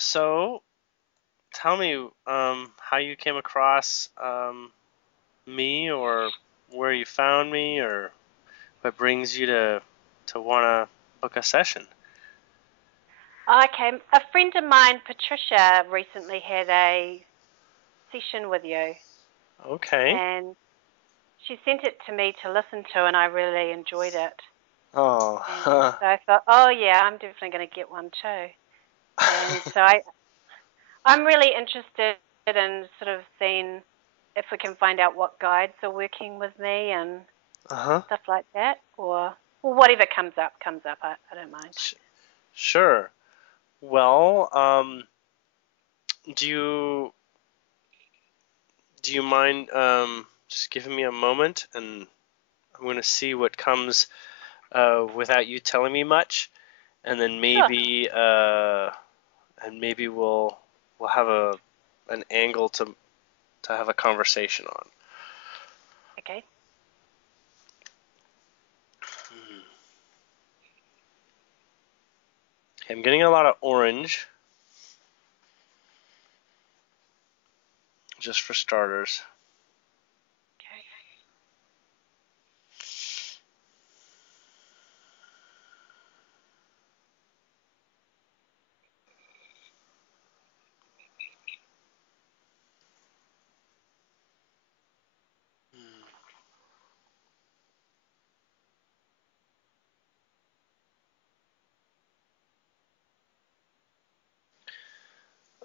So tell me how you came across me, or where you found me, or what brings you to want to book a session. Okay, a friend of mine, Patricia, recently had a session with you, Okay. and she sent it to me to listen to, and I really enjoyed it. And Oh. so I thought, oh yeah, I'm definitely going to get one too. And so I'm really interested in sort of seeing if we can find out what guides are working with me and Uh-huh. stuff like that, or whatever comes up, comes up. I don't mind. Sure. Well, do you do you mind just giving me a moment, and I'm going to see what comes without you telling me much, and then Sure. maybe we'll have an angle to have a conversation on. Okay. I'm getting a lot of orange, just for starters. Okay.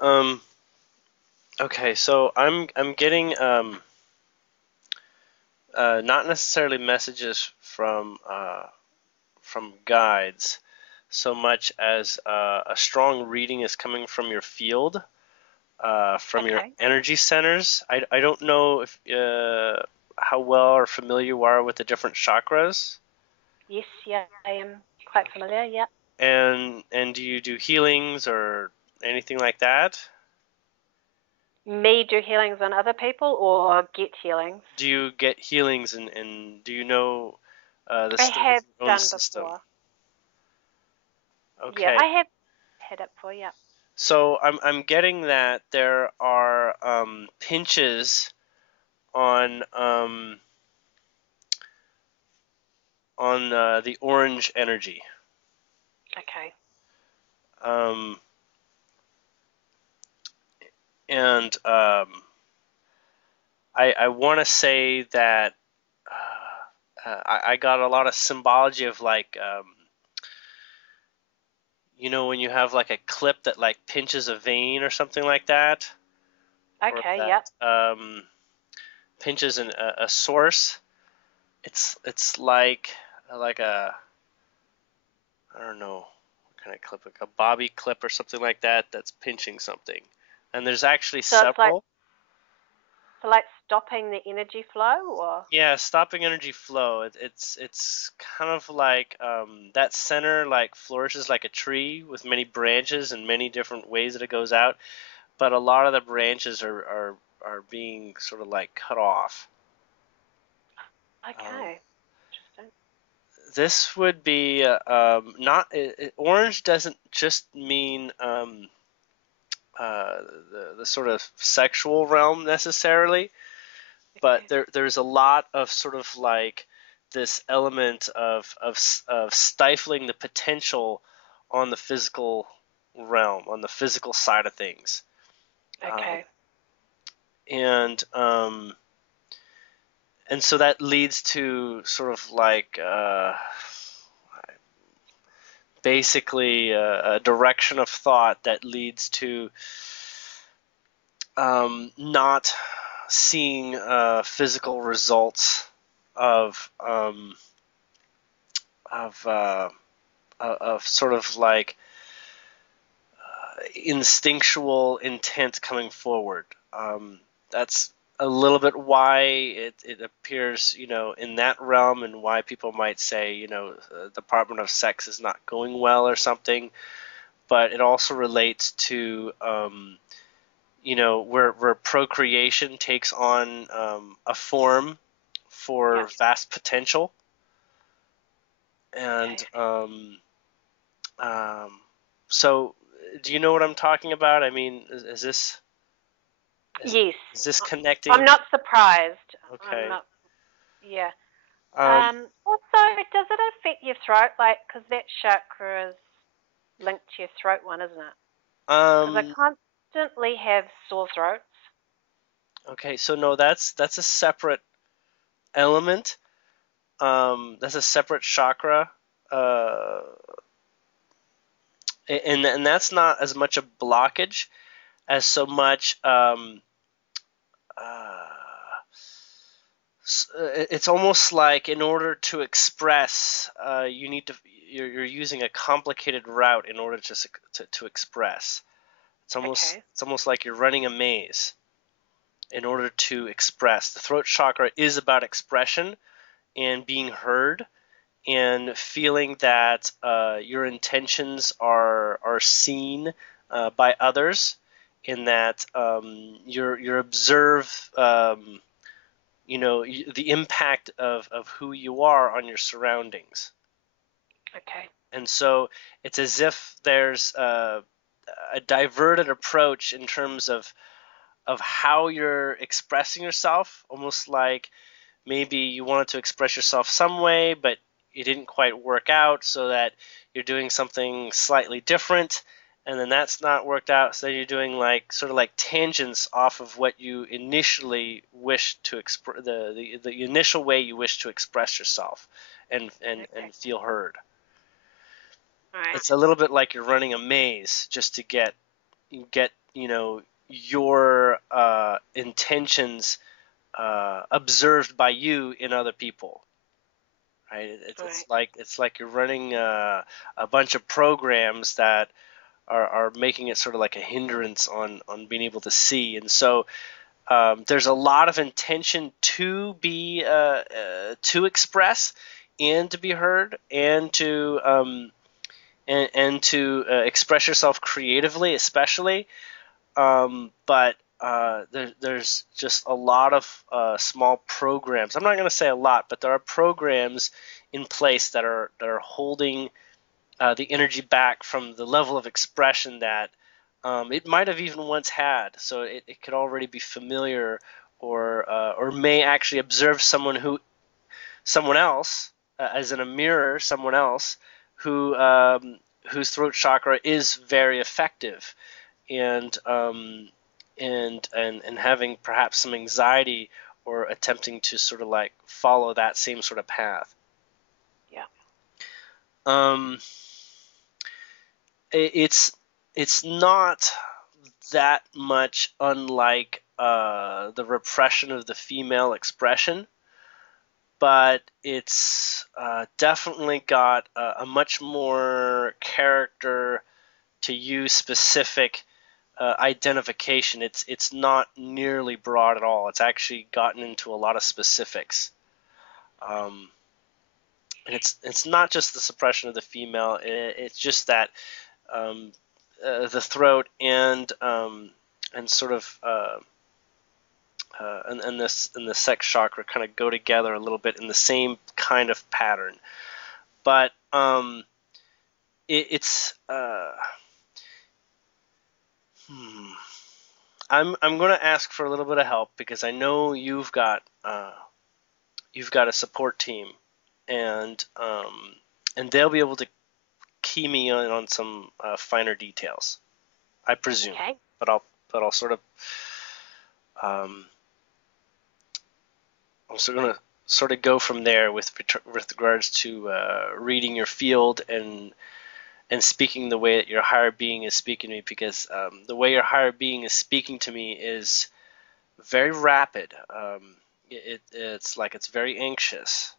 Um, okay, so I'm getting not necessarily messages from guides, so much as a strong reading is coming from your field, from your Okay. energy centers. I don't know if how well or familiar you are with the different chakras, Yes, yeah, I am quite familiar. Yeah. and do you do healings or anything like that? Me do healings on other people or get healings? Do you get healings, and do you know the I state of have your own done system? before. Yeah, Okay. I have had it before. Yeah. So I'm getting that there are pinches on the orange energy. Okay. Um, and I want to say that I got a lot of symbology of like when you have like a clip that like pinches a vein or something like that, or Okay. that Yeah. pinches a source. It's like a, I don't know what kind of clip, like a bobby clip or something like that, that's pinching something. And there's actually So it's like several. stopping the energy flow, or Yeah, stopping energy flow. It's kind of like that center like flourishes like a tree with many branches and many different ways that it goes out, but a lot of the branches are being sort of like cut off. Um, okay. Interesting. this would be not orange doesn't just mean the sort of sexual realm necessarily, but Okay. there's a lot of sort of like this element of stifling the potential on the physical realm, on the physical side of things, um, Okay. and so that leads to sort of like basically a direction of thought that leads to not seeing physical results of of uh, of sort of like instinctual intent coming forward. That's a little bit why it appears, in that realm, and why people might say, Department of Sex is not going well or something. But it also relates to, where procreation takes on a form Yeah. for vast potential, and Okay. so Do you know what I'm talking about? I mean, is this is, Yes. is this I'm connecting? not surprised. I'm Okay. not. Yeah. Um, Also, does it affect your throat? Like, because that chakra is linked to your throat one, isn't it? Because I um, constantly have sore throats. okay, so no, that's a separate element. That's a separate chakra. Uh, and that's not as much a blockage as so much uh, it's almost like in order to express, you need to you're using a complicated route in order to express. Okay. It's almost like you're running a maze in order to express. The throat chakra is about expression and being heard and feeling that your intentions are seen by others, and that you're observed. The impact of who you are on your surroundings. Okay. And so it's as if there's a diverted approach in terms of how you're expressing yourself, almost like maybe you wanted to express yourself some way, but it didn't quite work out, so that you're doing something slightly different, and then that's not worked out, so you're doing like sort of like tangents off of what you initially wished to express, the initial way you wish to express yourself and Okay. feel heard. All right. It's a little bit like you're running a maze just to get your intentions observed by you in other people, right? All right. It's like you're running a bunch of programs that are making it sort of like a hindrance on being able to see, and so there's a lot of intention to express and to be heard and to express yourself creatively, especially. But there's just a lot of small programs. I'm not going to say a lot, but there are programs in place that are holding the energy back from the level of expression that it might have even once had. So it could already be familiar, or may actually observe someone else, as in a mirror, someone else who whose throat chakra is very effective, and and having perhaps some anxiety or attempting to sort of like follow that same sort of path. Yeah. Um, it's it's not that much unlike the repression of the female expression, but it's definitely got a much more character to you specific identification. It's not nearly broad at all. It's actually gotten into a lot of specifics, um, and it's not just the suppression of the female. It's just that um, the throat and sort of and the sex chakra kind of go together a little bit in the same kind of pattern, but it's hmm, I'm going to ask for a little bit of help because I know you've got a support team, and they'll be able to key me on some finer details, I presume. Okay. But I'll sort of um, I'm sort of going to sort of go from there with regards to reading your field and speaking the way that your higher being is speaking to me, because the way your higher being is speaking to me is very rapid. It's like it's very anxious.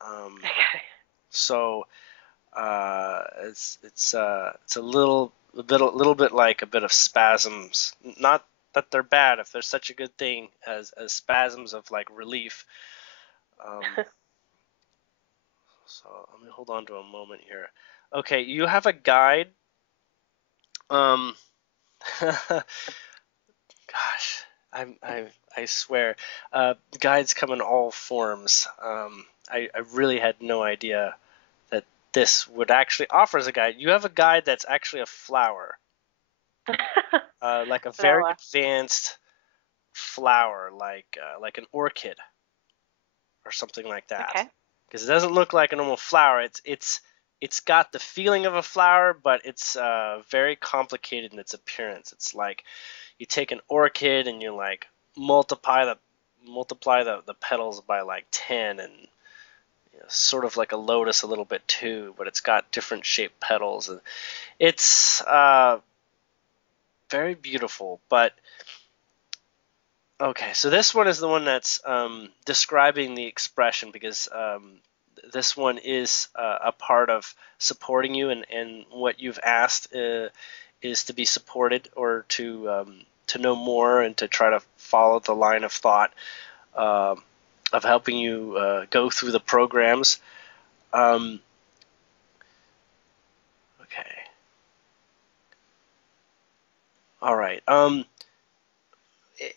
Um, Okay. so it's a little bit like a bit of spasms. Not that they're bad if there's such a good thing as spasms of like relief. Um, so let me hold on to a moment here. Okay, you have a guide. Um, gosh, I swear, guides come in all forms. I really had no idea that this would actually offer as a guide. You have a guide that's actually a flower. like a very Flower. advanced flower, like an orchid or something like that. Okay. Because it doesn't look like a normal flower. It's got the feeling of a flower, but it's very complicated in its appearance. It's like you take an orchid and you like multiply the petals by like 10, and sort of like a lotus a little bit too, but it's got different shaped petals, and it's very beautiful. But okay, so this one is the one that's describing the expression, because this one is a part of supporting you, and what you've asked is to be supported, or to know more and to try to follow the line of thought uh, of helping you go through the programs. Okay, all right.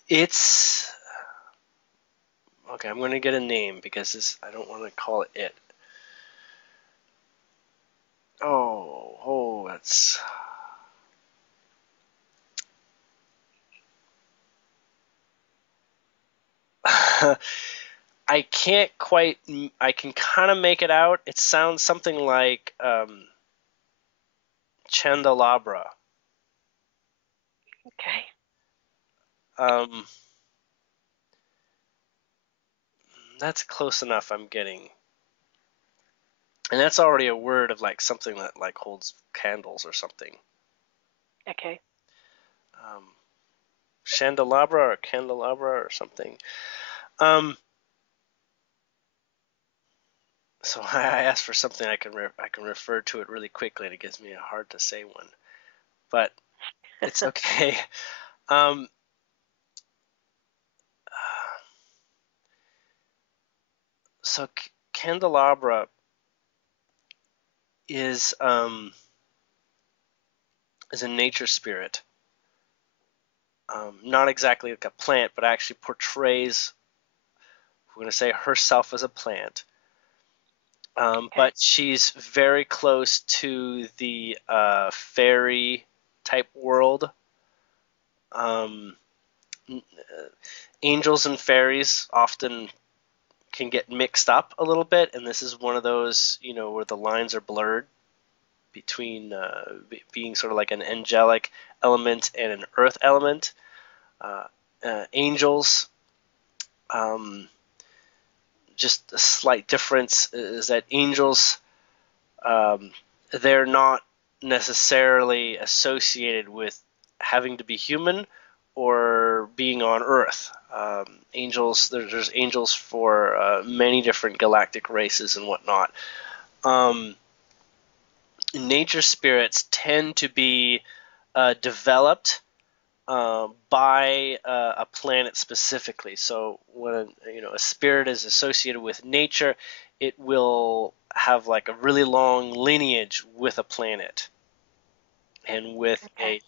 It's okay. I'm going to get a name because I don't want to call it it. That's. I can't quite. I can kind of make it out. It sounds something like chandelabra. Okay. Um, that's close enough. I'm getting, and that's already a word of like something that like holds candles or something. Okay. Um, Chandelabra or candelabra or something. Um, so I asked for something I can refer to it really quickly, and it gives me a hard to say one, but it's okay. Um, so candelabra is is a nature spirit. Not exactly like a plant, but actually portrays, we're going to say, herself as a plant. Okay. But she's very close to the fairy type world. Um, Angels and fairies often can get mixed up a little bit, and this is one of those, where the lines are blurred between being sort of like an angelic element and an earth element. Uh, Angels, um, just a slight difference is that angels, um, they're not necessarily associated with having to be human or being on Earth. Angels, there's angels for many different galactic races and whatnot. Um, Nature spirits tend to be developed by a planet specifically. So when a spirit is associated with nature, it will have like a really long lineage with a planet and with Okay.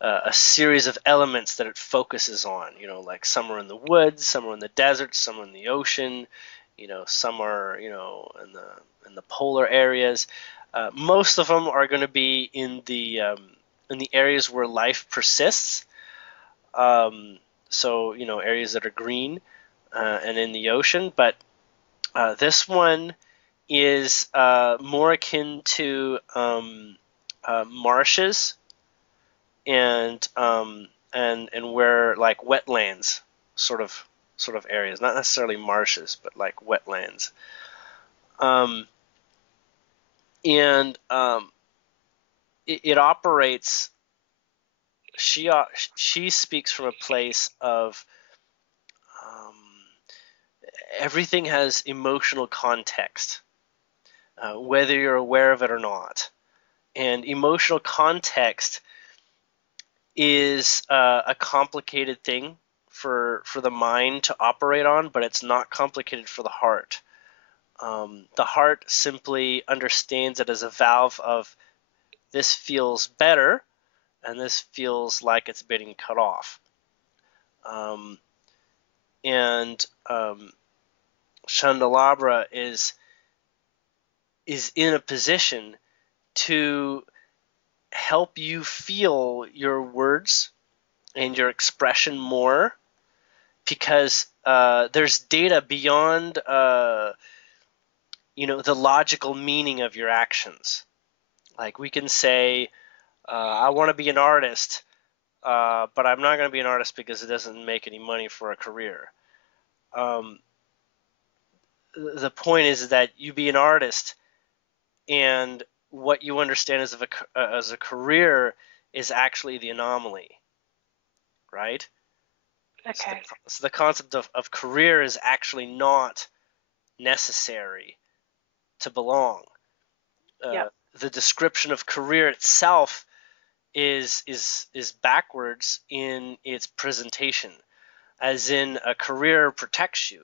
a series of elements that it focuses on. Like some are in the woods, some are in the desert, some are in the ocean. Some are in the polar areas. Most of them are going to be in the areas where life persists. Um, so areas that are green and in the ocean. But this one is more akin to marshes and where like wetlands sort of areas, not necessarily marshes, but like wetlands. Um, and it operates. She speaks from a place of um, everything has emotional context, whether you're aware of it or not. And emotional context is a complicated thing for the mind to operate on, but it's not complicated for the heart. The heart simply understands it as a valve of this feels better, and this feels like it's being cut off. Um, and Chandelabra is in a position to help you feel your words and your expression more, because there's data beyond the logical meaning of your actions. Like we can say, I want to be an artist, but I'm not going to be an artist because it doesn't make any money for a career. The point is that you be an artist, and what you understand as a career is actually the anomaly, right? Okay. So the concept of career is actually not necessary to belong. Yep. The description of career itself is backwards in its presentation, as in a career protects you,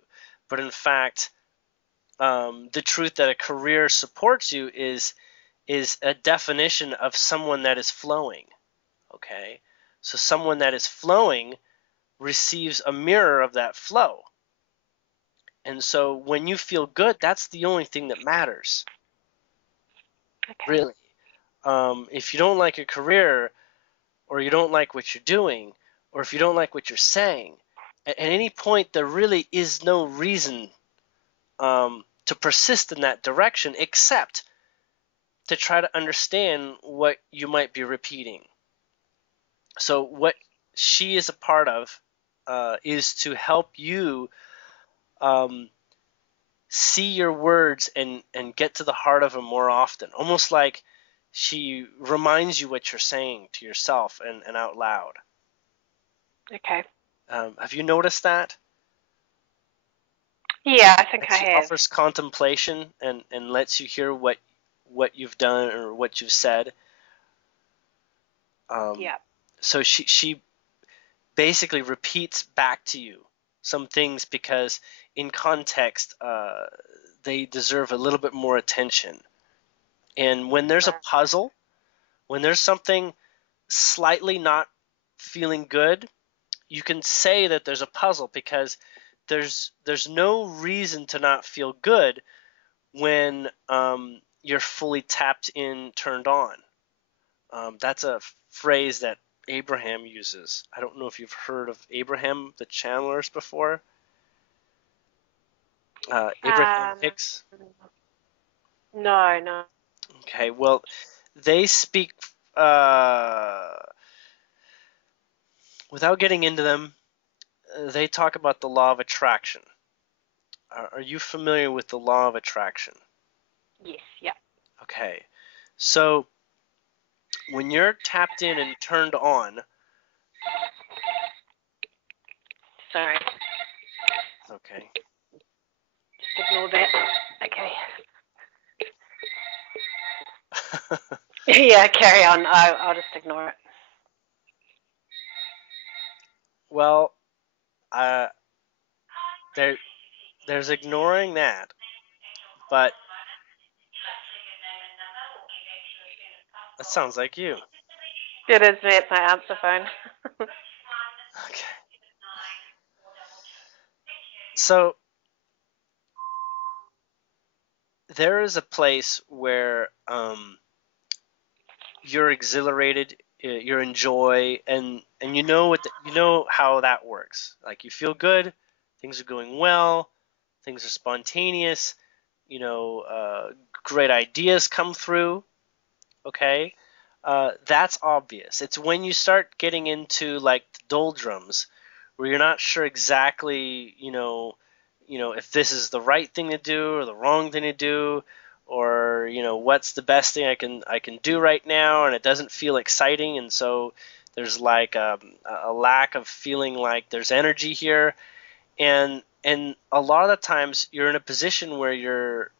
but in fact, the truth that a career supports you is a definition of someone that is flowing. Okay, so someone that is flowing receives a mirror of that flow, and so when you feel good, that's the only thing that matters, Okay. really. If you don't like your career, or you don't like what you're doing, or if you don't like what you're saying, at any point there really is no reason to persist in that direction, except to try to understand what you might be repeating. So what she is a part of is to help you um, see your words and get to the heart of them more often, almost like she reminds you what you're saying to yourself and out loud. Okay. Have you noticed that? Yeah, I think That I she have. offers contemplation and lets you hear what you've done or what you've said. Um, Yeah. so she basically repeats back to you some things because in context they deserve a little bit more attention. And when there's a Right. puzzle, when there's something slightly not feeling good, you can say that there's a puzzle, because there's no reason to not feel good when you're fully tapped in, turned on. That's a phrase that Abraham uses. I don't know if you've heard of Abraham the Channelers before. Abraham Um, Hicks. no, no. Okay, well, they speak uh, without getting into them. They talk about the law of attraction. Are you familiar with the law of attraction? Yes, yeah. Okay, so when you're tapped in and turned on, Sorry, okay, just ignore that. Okay. Yeah, carry on. I'll just ignore it. well, uh, there's ignoring that, but that sounds like you. It is me. It's my answer phone. Okay, so there is a place where you're exhilarated, you're in joy, and you know how that works. Like you feel good, things are going well, things are spontaneous, you know, great ideas come through. Okay, that's obvious. It's when you start getting into like the doldrums, where you're not sure exactly, if this is the right thing to do or the wrong thing to do, or what's the best thing I can do right now, and it doesn't feel exciting, and so there's like a lack of feeling like there's energy here, and a lot of the times you're in a position where you're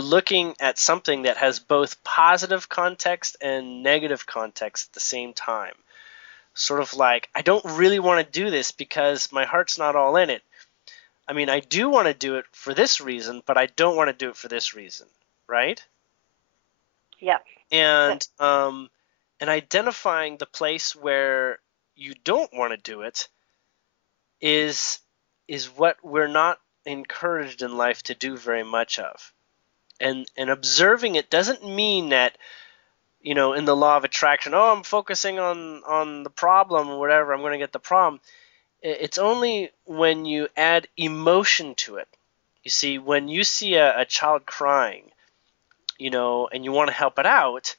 looking at something that has both positive context and negative context at the same time. Sort of like, I don't really want to do this because my heart's not all in it. I mean, I do want to do it for this reason, but I don't want to do it for this reason, right? Yep. Yep. And identifying the place where you don't want to do it is what we're not encouraged in life to do very much of. And observing it doesn't mean that in the law of attraction, oh, I'm focusing on the problem or whatever, I'm going to get the problem. It's only when you add emotion to it. You see, when you see a child crying, and you want to help it out,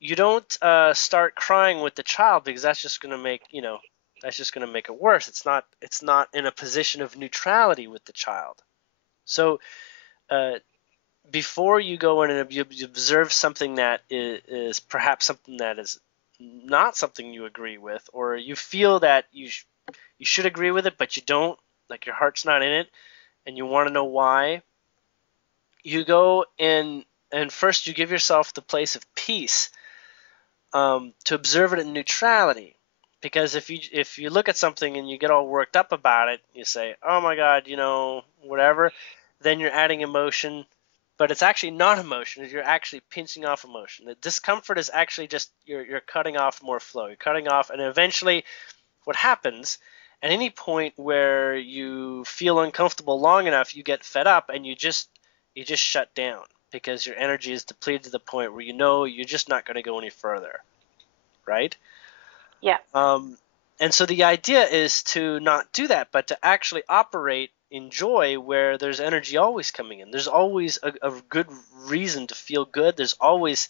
you don't start crying with the child, because that's just going to make it worse. It's not in a position of neutrality with the child. So uh, before you go in and you observe something that is perhaps something that is not something you agree with, or you feel that you should agree with it but you don't, like your heart's not in it, and you want to know why, you go in and first you give yourself the place of peace, to observe it in neutrality. Because if you look at something and you get all worked up about it, you say, oh my god, whatever, then you're adding emotion. But it's actually not emotion. You're actually pinching off emotion. The discomfort is actually just you're cutting off more flow. You're cutting off, and eventually what happens at any point where you feel uncomfortable long enough, you get fed up and you just shut down, because your energy is depleted to the point where you're just not going to go any further, right? Yeah. And so the idea is to not do that, but to actually operate in joy, where there's energy always coming in. There's always a good reason to feel good. There's always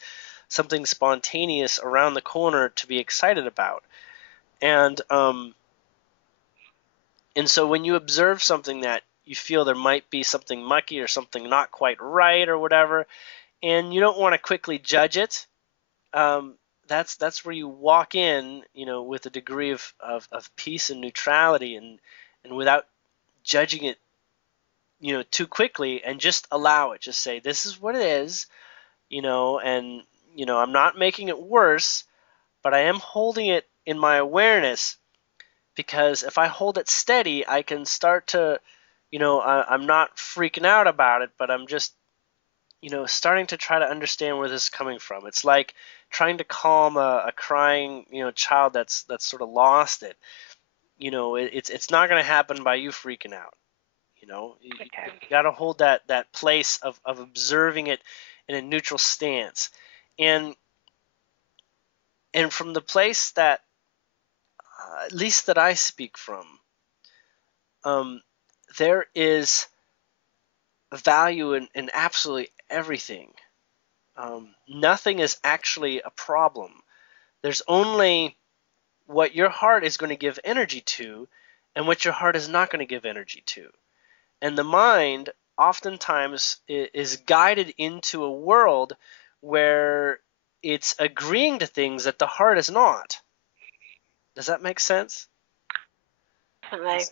something spontaneous around the corner to be excited about. And so when you observe something that you feel there might be something mucky or something not quite right or whatever, and you don't want to quickly judge it, that's where you walk in, with a degree of peace and neutrality, and without judging it, too quickly, and just allow it. Just say, this is what it is, and I'm not making it worse, but I am holding it in my awareness, because if I hold it steady, I can start to, I'm not freaking out about it, but I'm just, starting to try to understand where this is coming from. It's like trying to calm a crying, child that's sort of lost it. It's not going to happen by you freaking out. You Okay. got to hold that place of observing it in a neutral stance, and from the place that, at least that I speak from, um, there is value in absolutely everything. Nothing is actually a problem. There's only what your heart is going to give energy to, and what your heart is not going to give energy to. And the mind oftentimes is guided into a world where it's agreeing to things that the heart is not. Does that make sense? Definitely.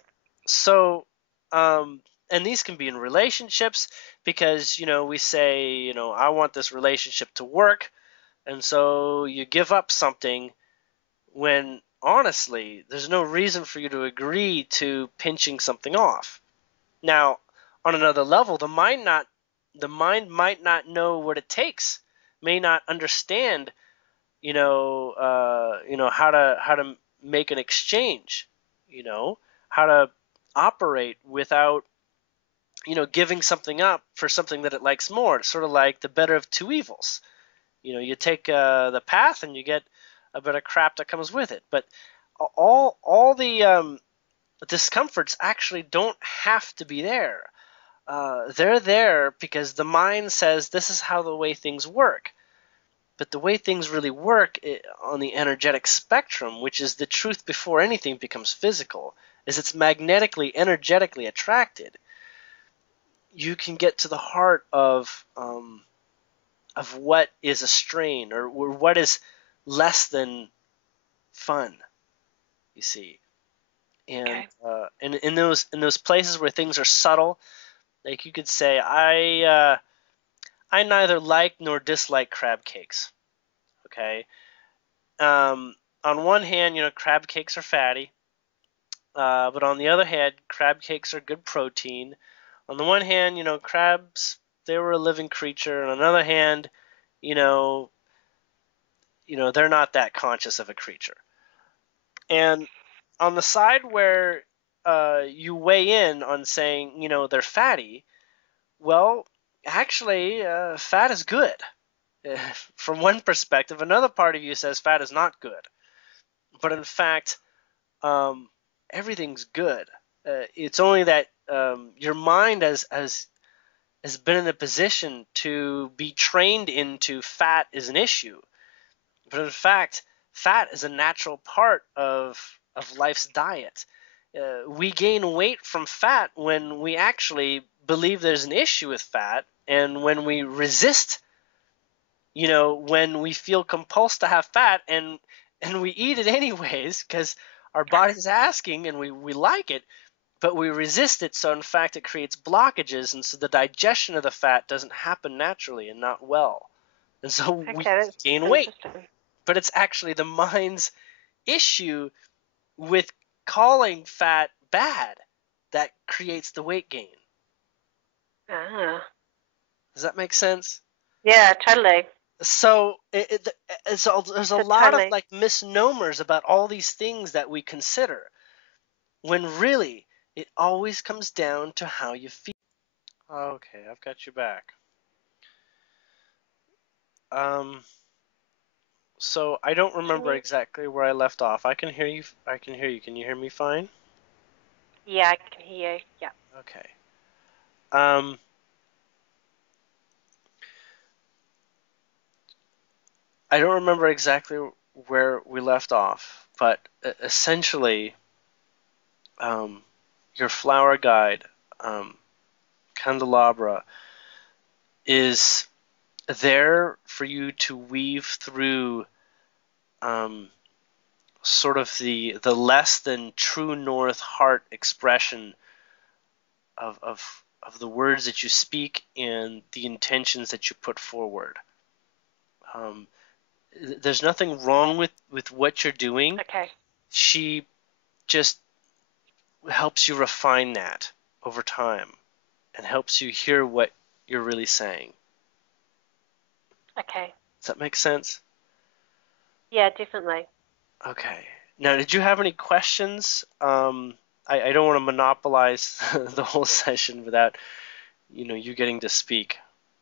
So, and these can be in relationships, because, we say, I want this relationship to work. And so you give up something when honestly, there's no reason for you to agree to pinching something off. Now, on another level, the mind might not know what it takes, may not understand, how to make an exchange, how to operate without, giving something up for something that it likes more. It's sort of like the better of two evils. You take the path and you get a bit of crap that comes with it. But all the discomforts actually don't have to be there. They're there because the mind says this is how the way things work. But the way things really work on the energetic spectrum, which is the truth before anything becomes physical, is it's magnetically, energetically attracted. You can get to the heart of what is a strain, or what is less than fun. You see, and Okay. and in those places where things are subtle, like you could say, I neither like nor dislike crab cakes. Okay. On one hand, crab cakes are fatty, but on the other hand, crab cakes are good protein. On the one hand, crabs, they were a living creature. And on the other hand, you know, they're not that conscious of a creature. And on the side where you weigh in on saying, they're fatty, well, actually, fat is good. from one perspective, another part of you says fat is not good. But in fact, everything's good. It's only that your mind has been in a position to be trained into fat is an issue. But in fact, fat is a natural part of life's diet. We gain weight from fat when we actually believe there's an issue with fat, and when we resist, when we feel compulsed to have fat and we eat it anyways because our body's asking and we like it, but we resist it. So in fact, it creates blockages, and so the digestion of the fat doesn't happen naturally and not well, and so we Okay, that's gain weight. interesting. But it's actually the mind's issue with calling fat bad that creates the weight gain. Ah. Does that make sense? Yeah, totally. So there's a lot of Totally. like misnomers about all these things that we consider, when really it always comes down to how you feel. Okay, I've got you back. So I don't remember exactly where I left off. I can hear you. Can you hear me fine? Yeah, I can hear you. Yeah. Okay. I don't remember exactly where we left off, but essentially, your flower guide, candelabra, is there for you to weave through sort of the less than true north heart expression of the words that you speak and the intentions that you put forward. Um, there's nothing wrong with what you're doing. Okay. She just helps you refine that over time and helps you hear what you're really saying. Okay. Does that make sense? Yeah, definitely. Okay. Now, did you have any questions? I don't want to monopolize the whole session without you getting to speak.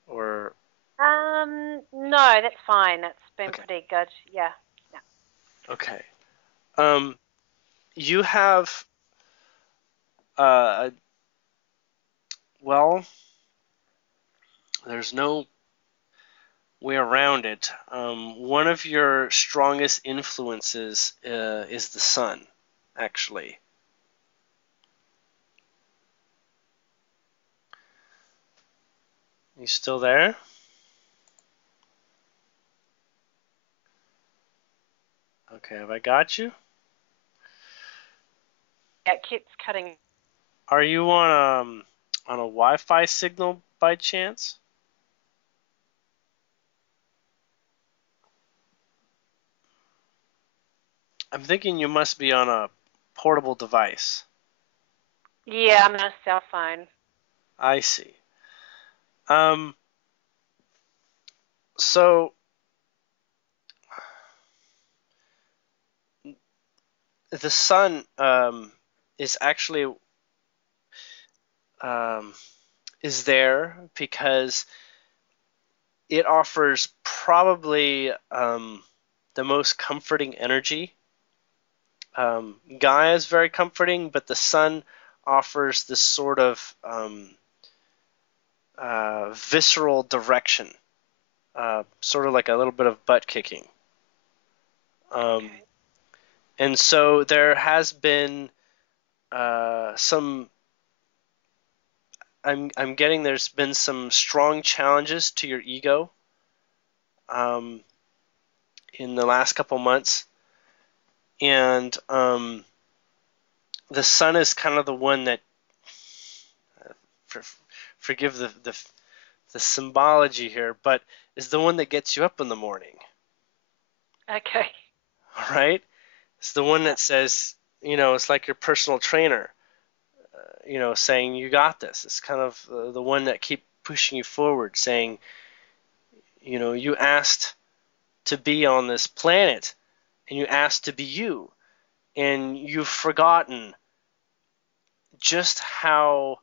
Or No, that's fine. That's been okay, pretty good. Yeah. Yeah. okay. Um, you have uh, well, there's no way around it. One of your strongest influences is the sun, actually. You still there? Okay, have I got you? Yeah, it keeps cutting. Are you on a Wi-Fi signal by chance? I'm thinking you must be on a portable device. Yeah, I'm on a cell phone. I see. Um, so the sun is actually um, is there because it offers probably the most comforting energy. Gaia is very comforting, but the sun offers this sort of visceral direction, sort of like a little bit of butt kicking. Okay. And so there has been some. I'm getting there's been some strong challenges to your ego um, in the last couple months, and the sun is kind of the one that for, forgive the symbology here, but is the one that gets you up in the morning. Okay. All right, it's the one Yeah. that says, it's like your personal trainer, saying you got this. It's kind of the one that keep pushing you forward, saying, you asked to be on this planet, and you asked to be you, and you've forgotten just how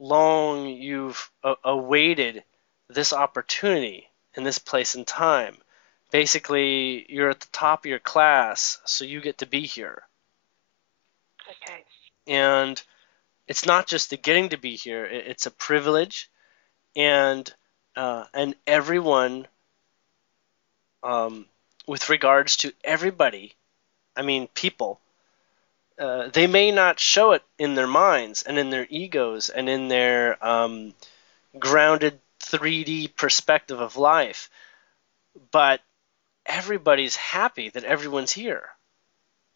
long you've awaited this opportunity, in this place and time. Basically, you're at the top of your class, so you get to be here. Okay. And it's not just the getting to be here; it's a privilege, and everyone, with regards to everybody, I mean, people, they may not show it in their minds and in their egos and in their grounded 3D perspective of life, but everybody's happy that everyone's here,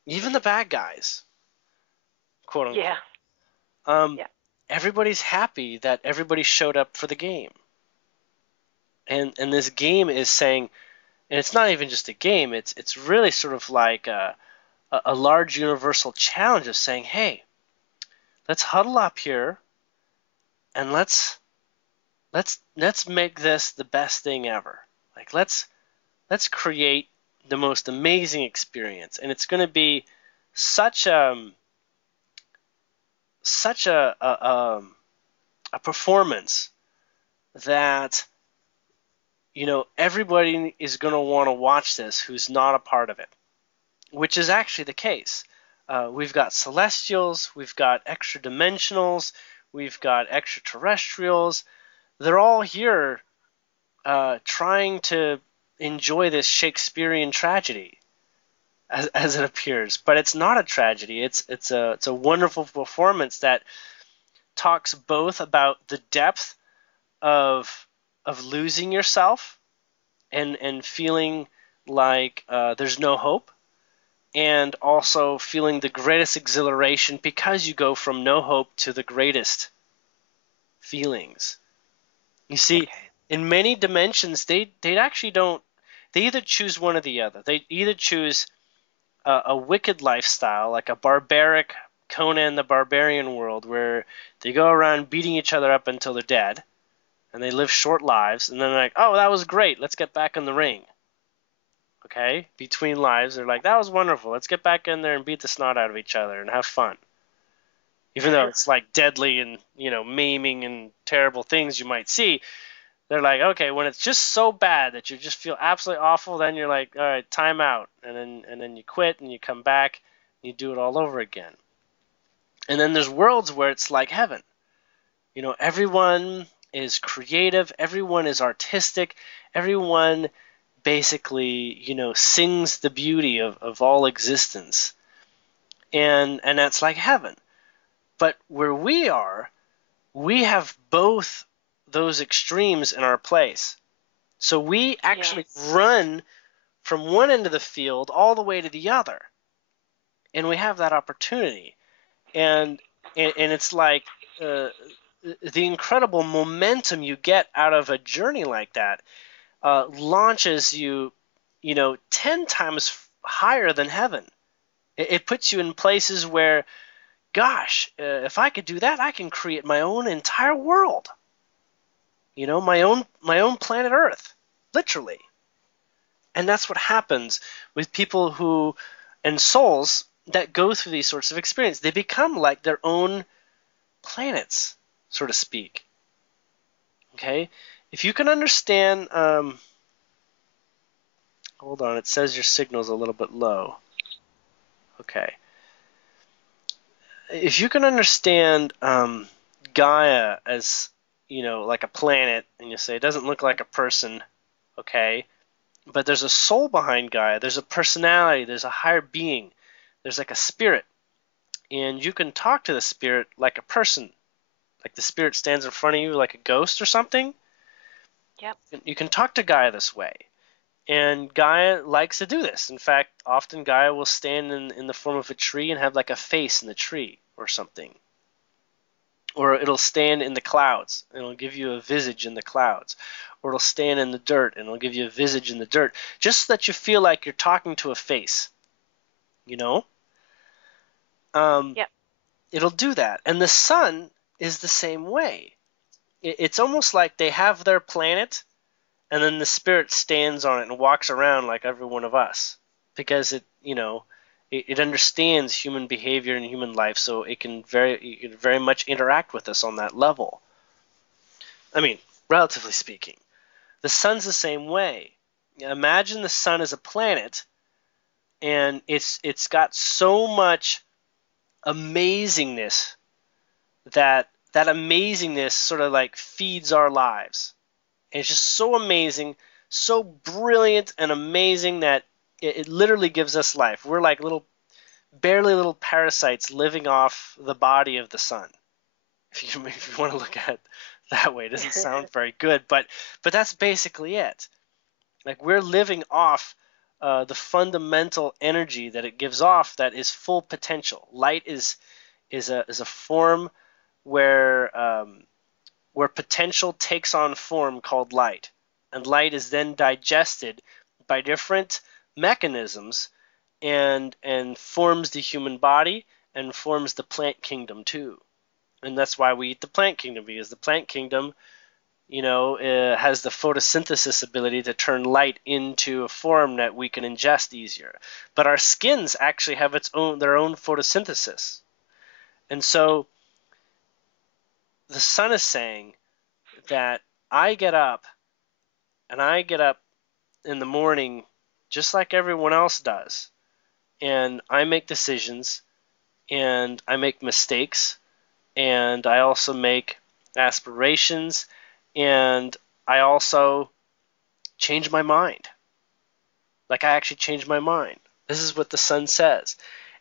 even the bad guys, quote unquote. Yeah. Yeah. Everybody's happy that everybody showed up for the game, and this game is saying, and it's not even just a game. It's really sort of like a large universal challenge of saying, hey, let's huddle up here and let's make this the best thing ever. Like let's create the most amazing experience, and it's going to be such such a performance that everybody is going to want to watch this who's not a part of it, which is actually the case. We've got celestials, we've got extra dimensionals, we've got extraterrestrials. They're all here trying to enjoy this Shakespearean tragedy as it appears, but it's not a tragedy. It's a wonderful performance that talks both about the depth of losing yourself and feeling like there's no hope, and also feeling the greatest exhilaration because you go from no hope to the greatest feelings. You see, in many dimensions, they actually don't. They either choose one or the other. They either choose a wicked lifestyle, like a barbaric Conan the Barbarian world, where they go around beating each other up until they're dead, and they live short lives, and then they're like, oh, that was great, let's get back in the ring. Okay? Between lives, they're like, that was wonderful, let's get back in there and beat the snot out of each other and have fun. Even though it's like deadly and, maiming and terrible things you might see, they're like, okay, when it's just so bad that you just feel absolutely awful, then you're like, all right, time out, and then you quit and you come back and you do it all over again. And then there's worlds where it's like heaven. Everyone is creative, everyone is artistic, everyone basically, sings the beauty of all existence. And that's like heaven. But where we are, we have both those extremes in our place. So we actually run from one end of the field all the way to the other. And we have that opportunity. And it's like the incredible momentum you get out of a journey like that launches you, 10 times higher than heaven. It puts you in places where, gosh, if I could do that, I can create my own entire world. My own planet Earth, literally. And that's what happens with people and souls that go through these sorts of experiences. They become like their own planets, so to speak. Okay? If you can understand, hold on, it says your signal's a little bit low. Okay. If you can understand Gaia as, like a planet, and you say it doesn't look like a person, okay, but there's a soul behind Gaia, there's a personality, there's a higher being, there's like a spirit, and you can talk to the spirit like a person, like the spirit stands in front of you like a ghost or something. Yep. You can talk to Gaia this way. And Gaia likes to do this. In fact, often Gaia will stand in the form of a tree and have like a face in the tree or something. Or it'll stand in the clouds and it'll give you a visage in the clouds. Or it'll stand in the dirt and it'll give you a visage in the dirt. Just so that you feel like you're talking to a face. Yep. It'll do that. And the sun is the same way. It's almost like they have their planet, and then the spirit stands on it and walks around like every one of us, because it understands human behavior and human life, so it can very much interact with us on that level. I mean, relatively speaking. The sun's the same way. Imagine the sun as a planet, and it's got so much amazingness that amazingness sort of like feeds our lives. And it's just so amazing, so brilliant and amazing that it literally gives us life. We're like barely little parasites living off the body of the sun. If you want to look at it that way, it doesn't sound very good, but that's basically it. Like we're living off the fundamental energy that it gives off that is full potential. Light is a form where where potential takes on form called light, and light is then digested by different mechanisms and forms the human body and forms the plant kingdom too. And that's why we eat the plant kingdom, because the plant kingdom, has the photosynthesis ability to turn light into a form that we can ingest easier. But our skins actually have their own photosynthesis. And so the sun is saying that I get up in the morning just like everyone else does. And I make decisions and I make mistakes and I also make aspirations and I also change my mind. Like I actually change my mind. This is what the sun says.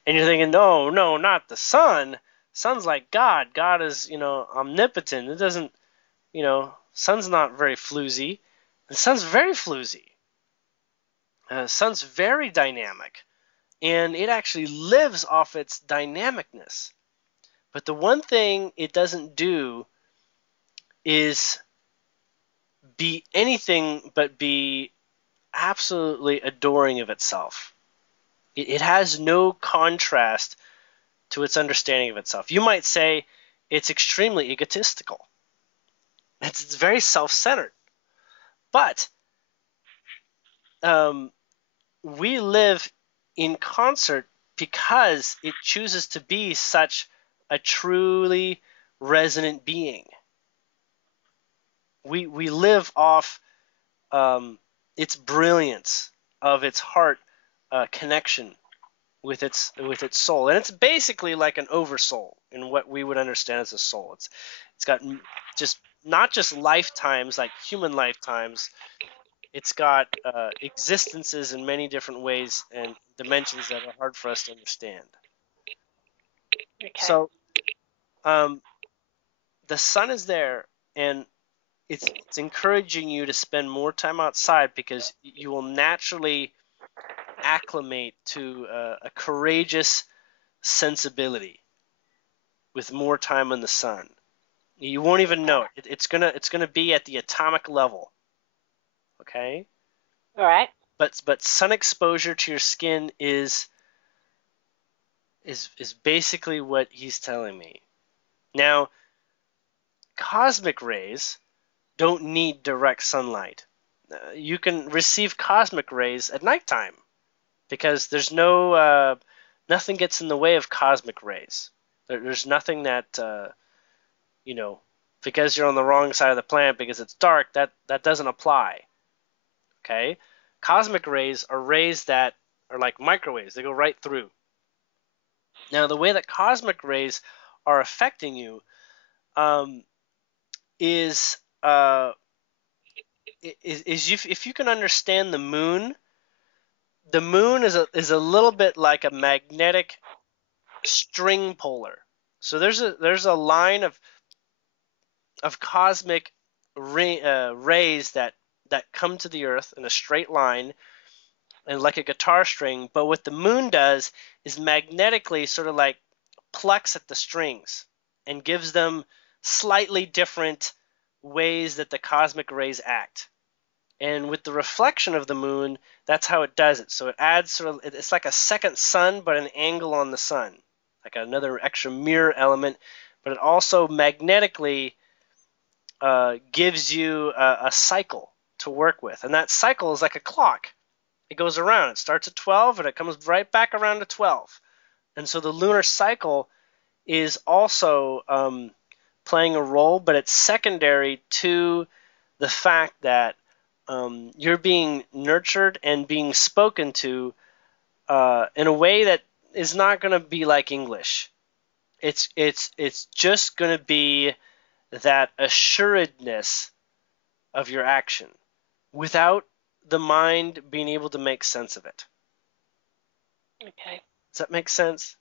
And you're thinking, no, not the sun. Sun's like God. God is, omnipotent. It doesn't, sun's not very floozy. The sun's very floozy. Sun's very dynamic. And it actually lives off its dynamicness. But the one thing it doesn't do is be anything but be absolutely adoring of itself. It has no contrast to its understanding of itself. You might say it's extremely egotistical. It's very self-centered. But we live in concert because it chooses to be such a truly resonant being. We live off its brilliance of its heart connection with its soul, and it's basically like an oversoul in what we would understand as a soul. It's got just not just lifetimes like human lifetimes. It's got existences in many different ways and dimensions that are hard for us to understand. Okay. So the sun is there, and it's encouraging you to spend more time outside because you will naturally acclimate to a courageous sensibility with more time in the sun. You won't even know it. It's gonna be at the atomic level. Okay. All right. But sun exposure to your skin is basically what he's telling me. Now, cosmic rays don't need direct sunlight. You can receive cosmic rays at nighttime because there's nothing gets in the way of cosmic rays. There's nothing that because you're on the wrong side of the planet because it's dark, that doesn't apply. Okay? Cosmic rays are rays that are like microwaves. They go right through. Now, the way that cosmic rays are affecting you is if you can understand the moon is a little bit like a magnetic string puller. So there's a line of cosmic rays that come to the earth in a straight line and like a guitar string, but what the moon does is magnetically sort of like plucks at the strings and gives them slightly different ways that the cosmic rays act. And with the reflection of the moon, that's how it does it. So it adds it's like a second sun, but an angle on the sun, like another extra mirror element. But it also magnetically gives you a cycle to work with. And that cycle is like a clock. It goes around. It starts at 12 and it comes right back around to 12. And so the lunar cycle is also playing a role, but it's secondary to the fact that you're being nurtured and being spoken to in a way that is not going to be like English. It's just going to be that assuredness of your action without the mind being able to make sense of it. Okay. Does that make sense?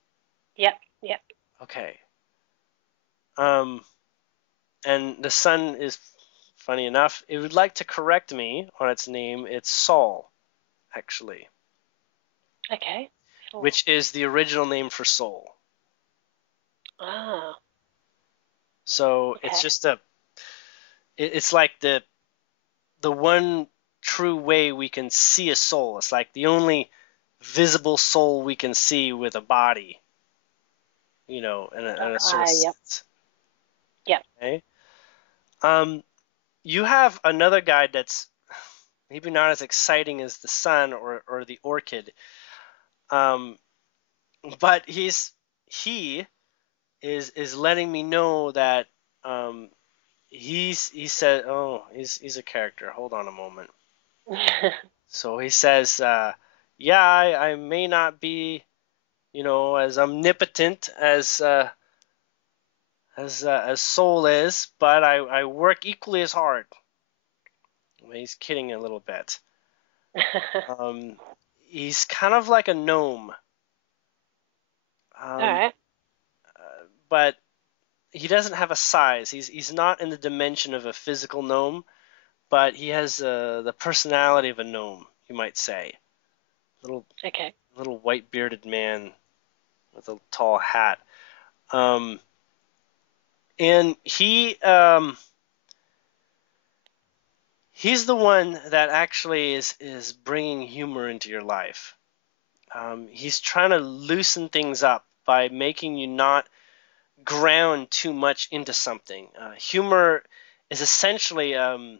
Yep. Yep. Okay. Um, and the sun is, funny enough, it would like to correct me on its name. It's Sol, actually, Okay. Sure. which is the original name for soul. Ah. So it's Okay. just it's like the one true way we can see a soul. It's like the only visible soul we can see with a body, in a sort of Yep. sense. Yep. Okay. Um, you have another guide that's maybe not as exciting as the sun or the orchid, um, but he is letting me know that he said, oh, he's a character. Hold on a moment. So he says, yeah, I may not be, as omnipotent as Soul is, but I work equally as hard. Well, he's kidding a little bit. Um, he's kind of like a gnome, All um, right. but he doesn't have a size. He's not in the dimension of a physical gnome, but he has the personality of a gnome, you might say. Little Okay. little white bearded man with a tall hat. Um, and he's the one that actually is bringing humor into your life. He's trying to loosen things up by making you not ground too much into something. Humor is essentially a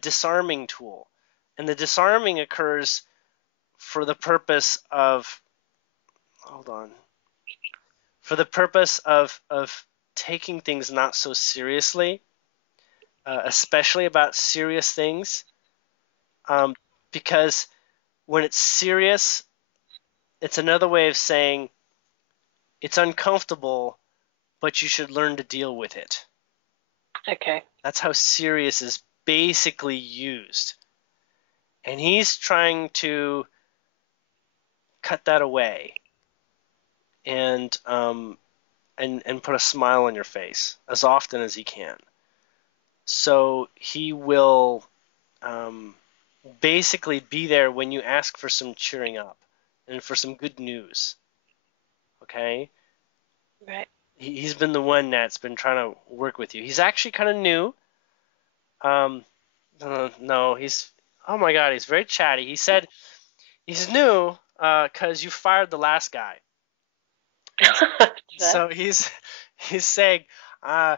disarming tool, and the disarming occurs for the purpose of hold on for the purpose of taking things not so seriously, especially about serious things, um, because when it's serious, it's another way of saying it's uncomfortable, but you should learn to deal with it. Okay. That's how serious is basically used. And he's trying to cut that away and and put a smile on your face as often as he can. So he will um, basically be there when you ask for some cheering up and for some good news. Okay? Right. He's been the one that's been trying to work with you. He's actually kind of new. Um, no, he's oh my god, he's very chatty. He said he's new because you fired the last guy. Sure. So he's saying, uh,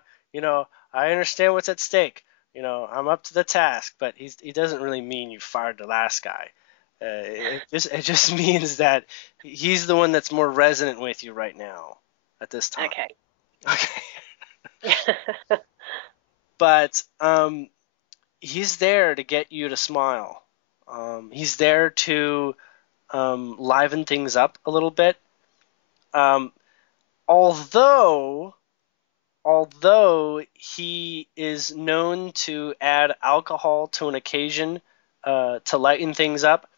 I understand what's at stake. I'm up to the task, but he doesn't really mean you fired the last guy. It just means that he's the one that's more resonant with you right now at this time. Okay. Okay. But he's there to get you to smile. He's there to liven things up a little bit. Um, although he is known to add alcohol to an occasion to lighten things up,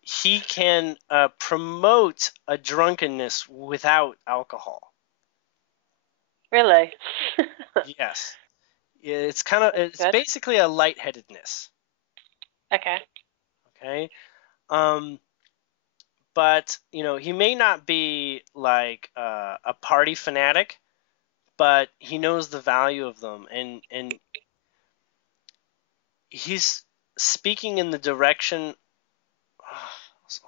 he can promote a drunkenness without alcohol. Really? Yes, it's Good. basically a lightheadedness. Okay. Okay, um, but he may not be like a party fanatic, but he knows the value of them, and he's speaking in the direction.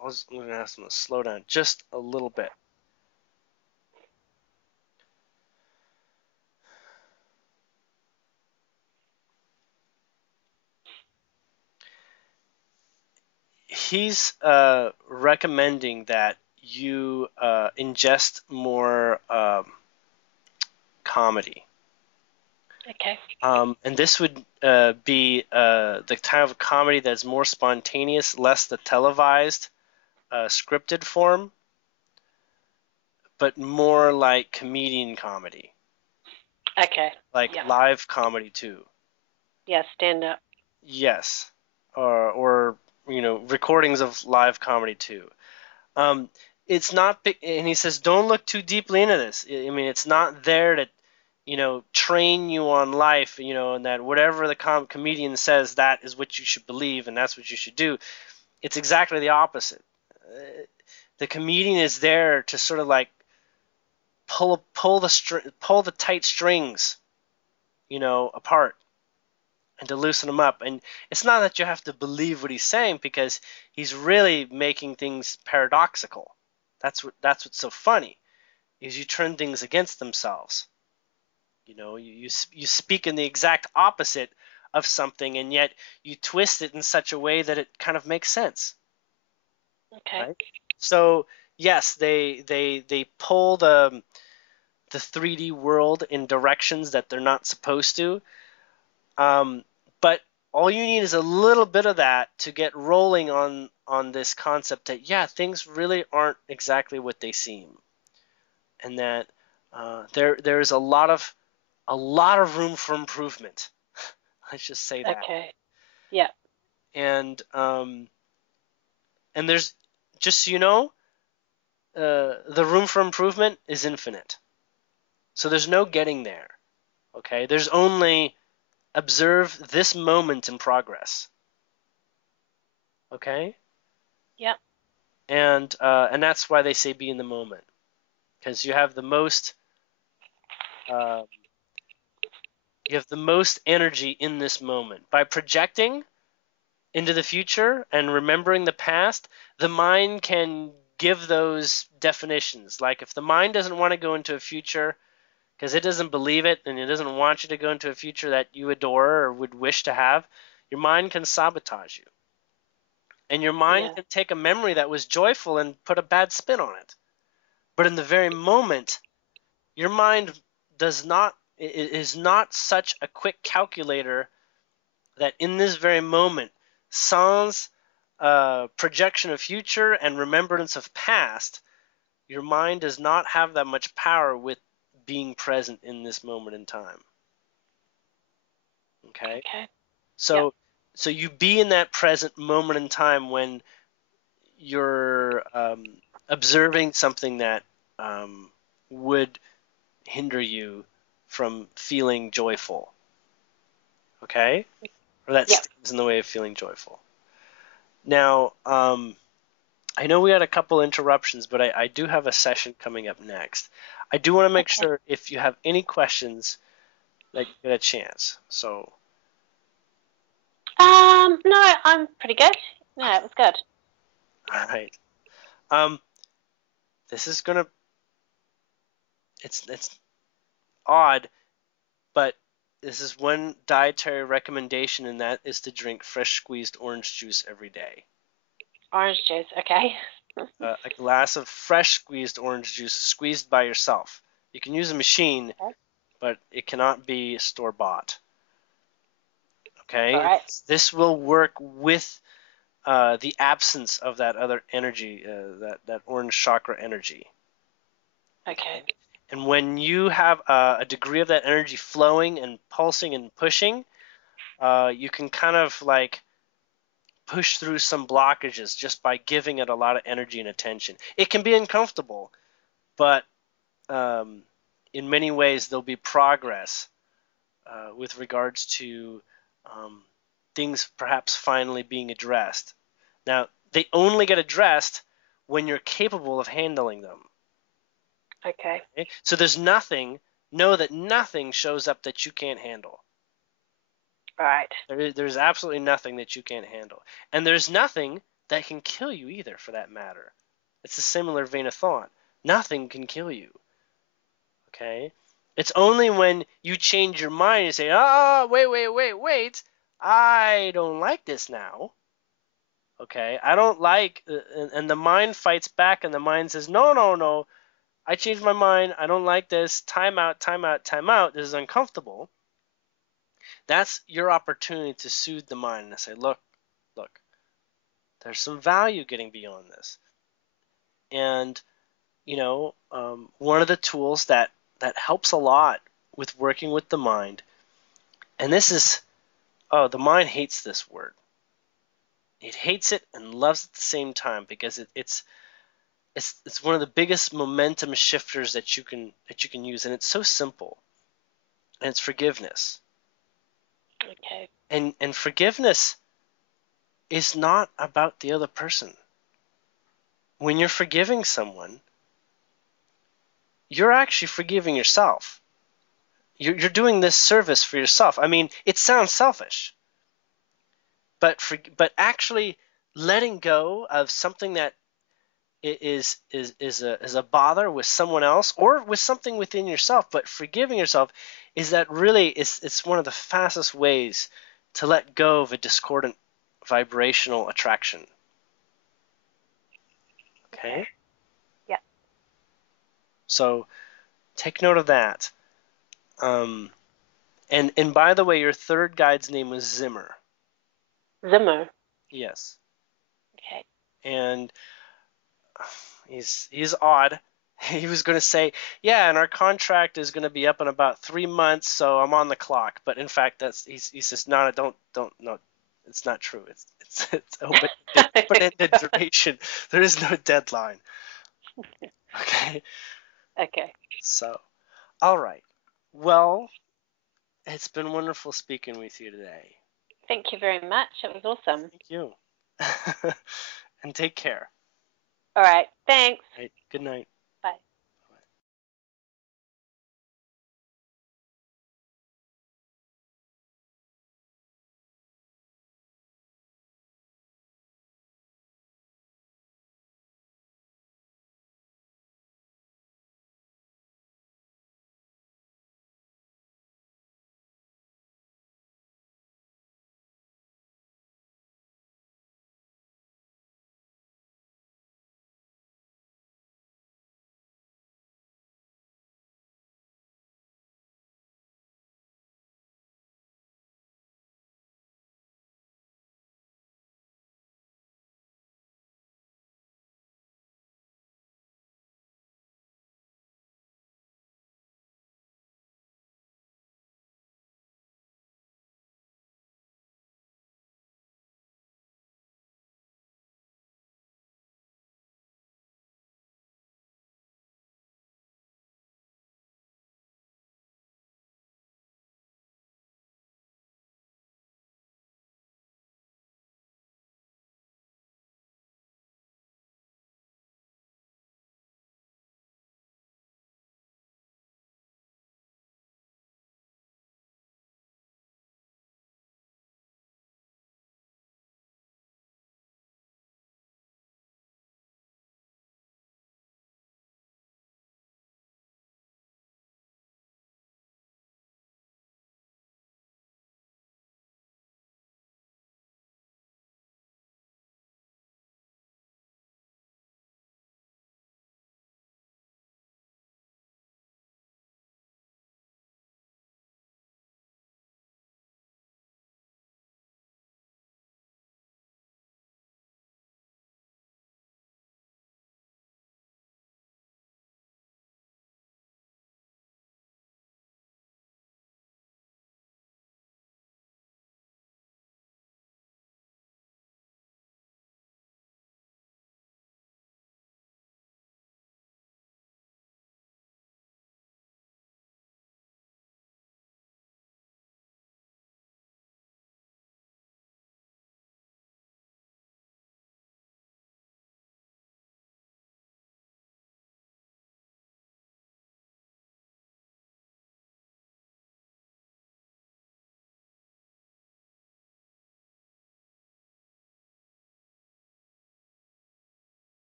I was going to ask him to slow down just a little bit. He's recommending that you ingest more comedy. Okay. And this would be the kind of comedy that's more spontaneous, less the televised, scripted form, but more like comedian comedy, Okay. like Yeah. live comedy too. Yeah. Stand up. Yes, or recordings of live comedy too. Um, it's not, and he says, don't look too deeply into this. I mean, it's not there to, train you on life, and that whatever the comedian says, that is what you should believe, and that's what you should do. It's exactly the opposite. The comedian is there to sort of like pull the tight strings, apart and to loosen them up. And it's not that you have to believe what he's saying because he's really making things paradoxical. That's what's so funny is you turn things against themselves. You speak in the exact opposite of something, and yet you twist it in such a way that it kind of makes sense, Okay. right? So yes, they pull the 3D world in directions that they're not supposed to. But all you need is a little bit of that to get rolling on this concept that yeah, things really aren't exactly what they seem, and that there's a lot of room for improvement. Let's just say that. Okay. Yeah. And there's, just so you know, the room for improvement is infinite. So there's no getting there. Okay, there's only observe this moment in progress. Okay, Yeah. and that's why they say be in the moment, because uh, you have the most energy in this moment. By projecting into the future and remembering the past, the mind can give those definitions. Like if the mind doesn't want to go into a future because it doesn't believe it and it doesn't want you to go into a future that you adore or would wish to have, your mind can sabotage you. And your mind Yeah. can take a memory that was joyful and put a bad spin on it. But in the very moment, your mind does not is not such a quick calculator that in this very moment, sans projection of future and remembrance of past, your mind does not have that much power with being present in this moment in time. Okay, Okay. Yeah. so you be in that present moment in time when you're observing something that would hinder you from feeling joyful. Okay, or that Yeah. stands in the way of feeling joyful. Now, I know we had a couple interruptions, but I do have a session coming up next. I do want to make Okay. sure if you have any questions that you get a chance. So, No, I'm pretty good. No, it was good. all right. Um, this is gonna it's odd, but this is one dietary recommendation, and that is to drink fresh squeezed orange juice every day. Orange juice. Okay. A glass of fresh squeezed orange juice squeezed by yourself. You can use a machine, Okay. but it cannot be store bought. All Okay, right. this will work with the absence of that other energy, that orange chakra energy. Okay. Okay, and when you have a degree of that energy flowing and pulsing and pushing, you can kind of like push through some blockages just by giving it a lot of energy and attention. It can be uncomfortable, but um, in many ways there'll be progress with regards to um, things perhaps finally being addressed. Now, they only get addressed when you're capable of handling them. Okay. Okay? So know that nothing shows up that you can't handle. All right. There's absolutely nothing that you can't handle. And there's nothing that can kill you either, for that matter. It's a similar vein of thought. Nothing can kill you. Okay? It's only when you change your mind and say, oh, wait. I don't like this now. Okay? I don't like, and the mind fights back, and the mind says, no. I changed my mind. I don't like this. Time out. This is uncomfortable. That's your opportunity to soothe the mind and say, look, there's some value getting beyond this. And, one of the tools that helps a lot with working with the mind, and this is, the mind hates this word. It hates it and loves it at the same time because it's one of the biggest momentum shifters that you can use, and it's so simple. And it's forgiveness. Okay. And forgiveness is not about the other person. When you're forgiving someone, you're actually forgiving yourself. You're doing this service for yourself. I mean, it sounds selfish, but actually letting go of something that is a bother with someone else or with something within yourself, but forgiving yourself is that really it's one of the fastest ways to let go of a discordant vibrational attraction. Okay? Yeah. So take note of that. And by the way, your third guide's name was Zimmer. Zimmer. Yes. Okay. And he's odd. He was going to say, yeah, and our contract is going to be up in about 3 months, so I'm on the clock. But in fact, he says, no, no, it's not true. It's open-ended duration. There is no deadline. Okay. Okay. So, all right. Well, it's been wonderful speaking with you today. Thank you very much. It was awesome. Thank you. And take care. All right. Thanks. All right. Good night.